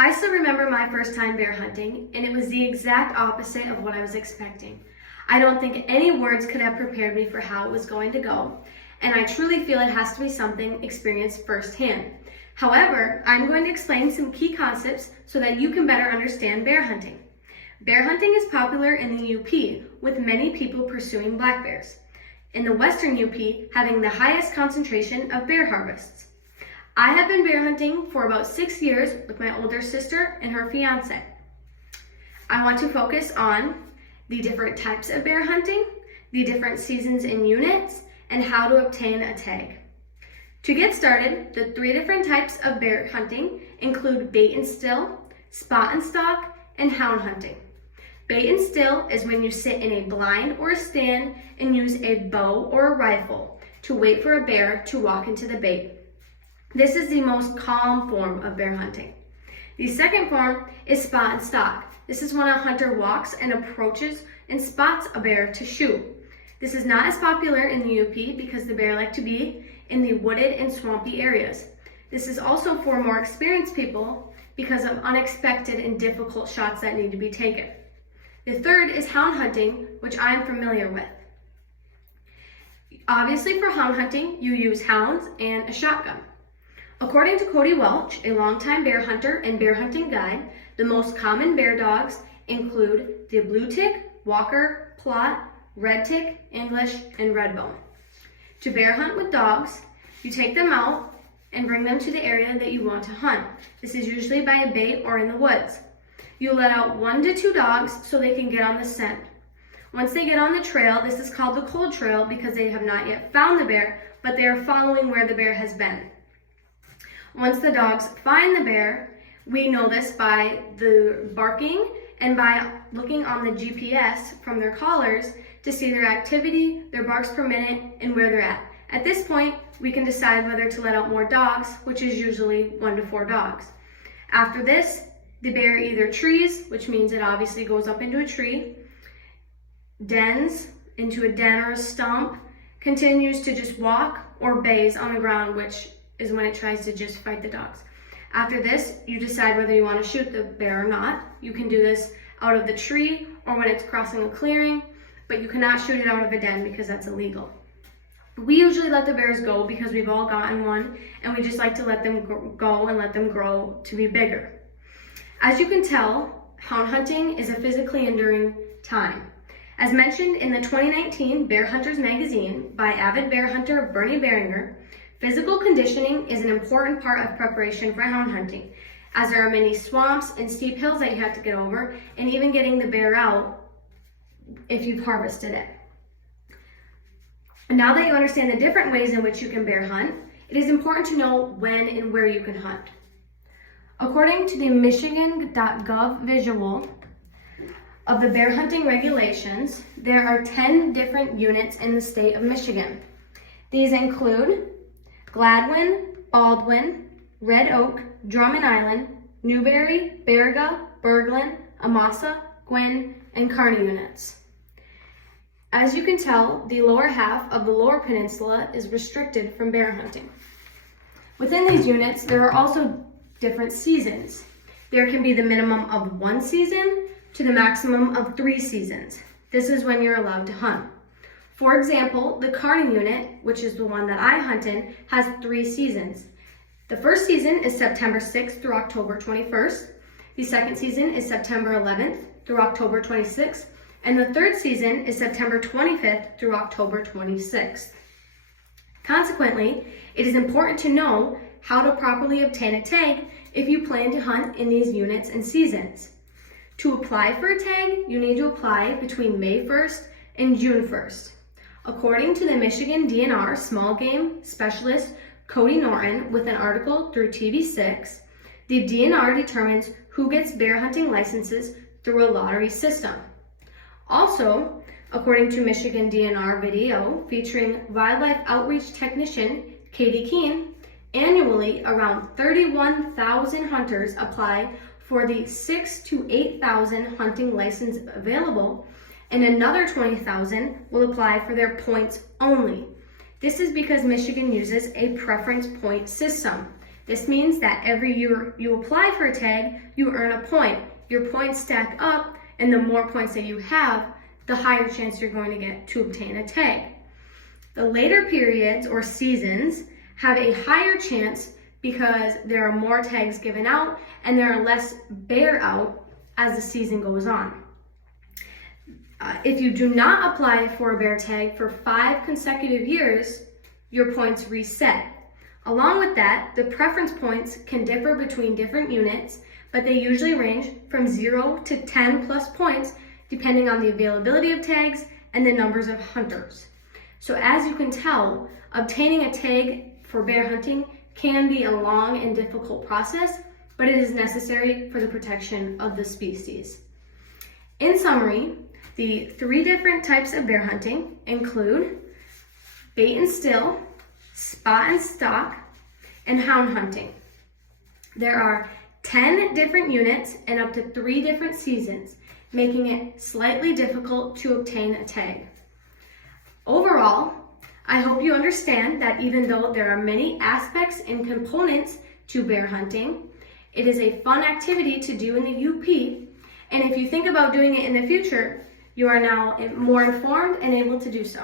I still remember my first time bear hunting, and it was the exact opposite of what I was expecting. I don't think any words could have prepared me for how it was going to go, and I truly feel it has to be something experienced firsthand. However, I'm going to explain some key concepts so that you can better understand bear hunting. Bear hunting is popular in the UP, with many people pursuing black bears. In the western UP, having the highest concentration of bear harvests. I have been bear hunting for about 6 years with my older sister and her fiance. I want to focus on the different types of bear hunting, the different seasons and units, and how to obtain a tag. To get started, the 3 different types of bear hunting include bait and still, spot and stalk, and hound hunting. Bait and still is when you sit in a blind or a stand and use a bow or a rifle to wait for a bear to walk into the bait. This is the most calm form of bear hunting. The second form is spot and stalk. This is when a hunter walks and approaches and spots a bear to shoot. This is not as popular in the UP because the bear like to be in the wooded and swampy areas. This is also for more experienced people because of unexpected and difficult shots that need to be taken. The third is hound hunting, which I am familiar with. Obviously for hound hunting, you use hounds and a shotgun. According to Cody Welch, a longtime bear hunter and bear hunting guide, the most common bear dogs include the blue tick, Walker, Plott, red tick, English, and redbone. To bear hunt with dogs, you take them out and bring them to the area that you want to hunt. This is usually by a bait or in the woods. You let out 1 to 2 dogs so they can get on the scent. Once they get on the trail, this is called the cold trail because they have not yet found the bear, but they are following where the bear has been. Once the dogs find the bear, we know this by the barking and by looking on the GPS from their collars to see their activity, their barks per minute, and where they're at. At this point, we can decide whether to let out more dogs, which is usually 1 to 4 dogs. After this, the bear either trees, which means it obviously goes up into a tree, dens into a den or a stump, continues to just walk, or bays on the ground, which is when it tries to just fight the dogs. After this, you decide whether you want to shoot the bear or not. You can do this out of the tree or when it's crossing a clearing, but you cannot shoot it out of a den because that's illegal. We usually let the bears go because we've all gotten one, and we just like to let them go and let them grow to be bigger. As you can tell, hound hunting is a physically enduring time. As mentioned in the 2019 Bear Hunters magazine by avid bear hunter Bernie Beringer, physical conditioning is an important part of preparation for hound hunting, as there are many swamps and steep hills that you have to get over, and even getting the bear out if you've harvested it. Now that you understand the different ways in which you can bear hunt, it is important to know when and where you can hunt. According to the Michigan.gov visual of the bear hunting regulations, there are 10 different units in the state of Michigan. These include Gladwin, Baldwin, Red Oak, Drummond Island, Newberry, Baraga, Berglund, Amasa, Gwinn, and Kearney units. As you can tell, the lower half of the Lower Peninsula is restricted from bear hunting. Within these units, there are also different seasons. There can be the minimum of 1 season to the maximum of 3 seasons. This is when you're allowed to hunt. For example, the Kearney unit, which is the one that I hunt in, has 3 seasons. The first season is September 6th through October 21st. The second season is September 11th through October 26th. And the third season is September 25th through October 26th. Consequently, it is important to know how to properly obtain a tag if you plan to hunt in these units and seasons. To apply for a tag, you need to apply between May 1st and June 1st. According to the Michigan DNR small game specialist Cody Norton with an article through TV6, the DNR determines who gets bear hunting licenses through a lottery system. Also, according to Michigan DNR video featuring wildlife outreach technician Katie Keene, annually around 31,000 hunters apply for the 6,000 to 8,000 hunting license available, and another 20,000 will apply for their points only. This is because Michigan uses a preference point system. This means that every year you apply for a tag, you earn a point. Your points stack up, and the more points that you have, the higher chance you're going to get to obtain a tag. The later periods or seasons have a higher chance because there are more tags given out and there are less bear out as the season goes on. If you do not apply for a bear tag for 5 consecutive years, your points reset. Along with that, the preference points can differ between different units, but they usually range from 0 to 10 plus points depending on the availability of tags and the numbers of hunters. So as you can tell, obtaining a tag for bear hunting can be a long and difficult process, but it is necessary for the protection of the species. In summary, the 3 different types of bear hunting include bait and still, spot and stalk, and hound hunting. There are 10 different units and up to 3 different seasons, making it slightly difficult to obtain a tag. Overall, I hope you understand that even though there are many aspects and components to bear hunting, it is a fun activity to do in the UP, and if you think about doing it in the future, you are now more informed and able to do so.